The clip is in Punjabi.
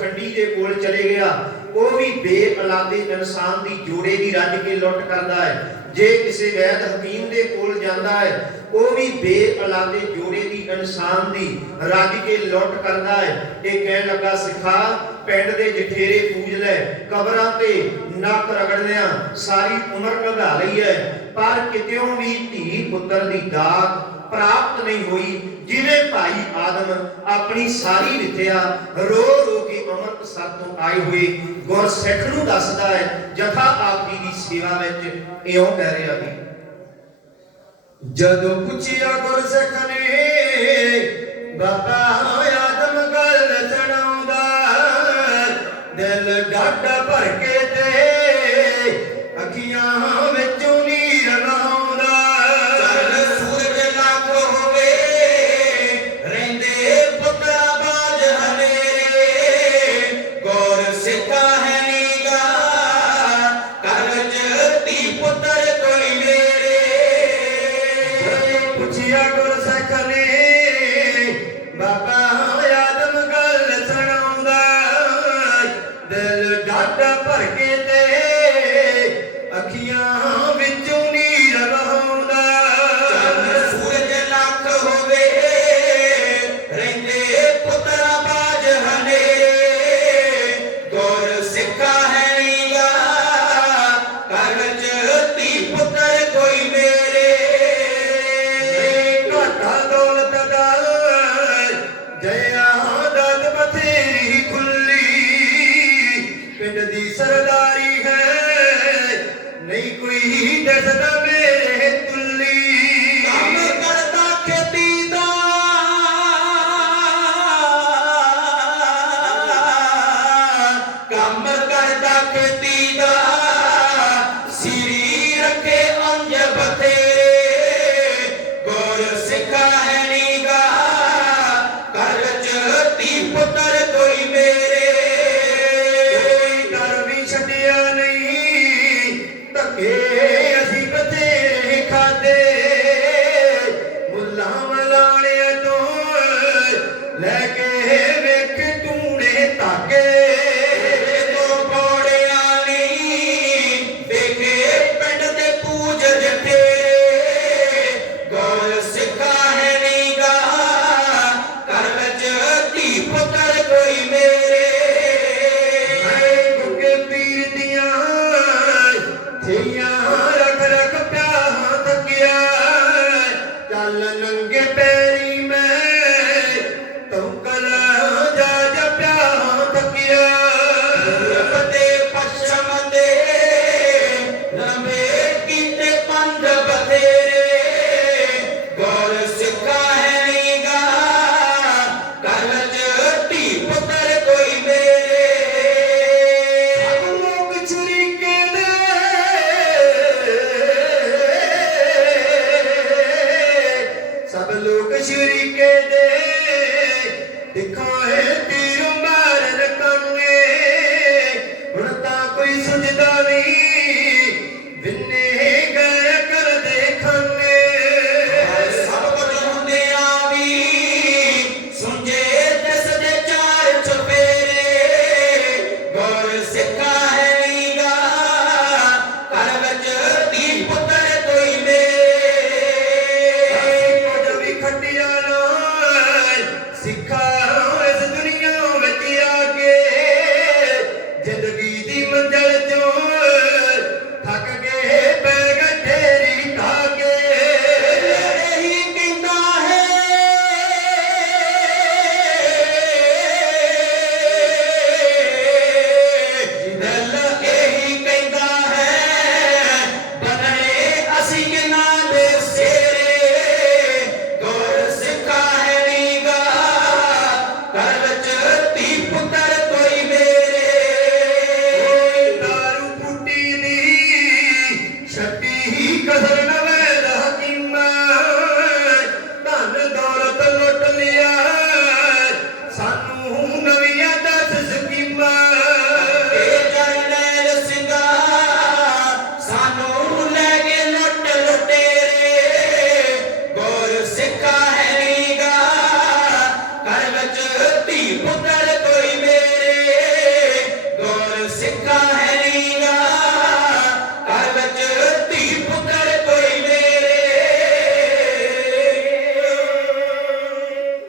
ਪਖੰਡੀ ਦੇ ਕੋਲ ਚਲੇ ਗਿਆ, ਉਹ ਵੀ ਬੇਔਲਾਦੇ ਇਨਸਾਨ ਦੀ ਜੋੜੇ ਦੀ ਰੱਜ ਕੇ ਲੁੱਟ ਕਰਦਾ ਹੈ। ਜੇ ਕਿਸੇ ਵੈਦ ਹਕੀਮ ਦੇ ਕੋਲ ਜਾਂਦਾ ਹੈ, ਉਹ ਵੀ ਬੇਔਲਾਦੇ ਜੋੜੇ ਦੀ ਇਨਸਾਨ ਦੀ ਰੱਜ ਕੇ ਲੁੱਟ ਕਰਦਾ ਹੈ। ਇਹ ਕਹਿਣ ਲੱਗਾ, ਸਿਖਾ, ਪਿੰਡ ਦੇ ਜਠੇਰੇ ਪੂਜ ਲੈ, ਕਬਰਾਂ ਤੇ ਨੱਕ ਰਗੜਦਿਆਂ ਸਾਰੀ ਉਮਰ ਲੰਘਾ ਲਈ ਹੈ। ਪਰ ਕਿਤਿਓਂ ਵੀ ਧੀ ਪੁੱਤਰ ਦੀ ਦਾਤ ਪ੍ਰਾਪਤ ਨਹੀਂ ਹੋਈ ਜਿਵੇਂ ਭਾਈ ਆਦਮ ਆਪਣੀ ਸਾਰੀ ਵਿਦਿਆ ਰੋ ਰੋ ਕੇ ਅੰਮ੍ਰਿਤ ਤੋਂ ਆਏ ਹੋਏ ਗੁਰਸਿੱਖ ਨੂੰ ਦੱਸਦਾ ਹੈ, ਜਥਾ ਆਪ ਜੀ ਦੀ ਸੇਵਾ ਵਿੱਚ ਇਉਂ ਕਹਿ ਰਿਹਾ ਵੀ, ਜਦੋਂ ਪੁੱਛਿਆ ਗੁਰਸਿੱਖ ਨੇ, ਬਾਬਾ ਆਦਮ ਗੱਲ ਸੁਣਾਉਂਦਾ, ਦਿਲ ਡੱਡ ਭਰ ਕੇ ਪੁੱਛਿਆ ਗੁਰਸਿੱਖ ਨੇ ਬਾਬਾ ਆਦਮ ਗੱਲ ਸੁਣਾਉਂਦਾ। ਦਿਲ ਡੱਡ ਭਰ ਕੇ ਦੀ ਸਰਦਾਰੀ ਹੈ। ਨਹੀਂ ਕੋਈ ਦੱਸਦਾ ਮੇਰੇ ਸ਼ਰੀਕੇ ਦੇ ਦਿਖਾ second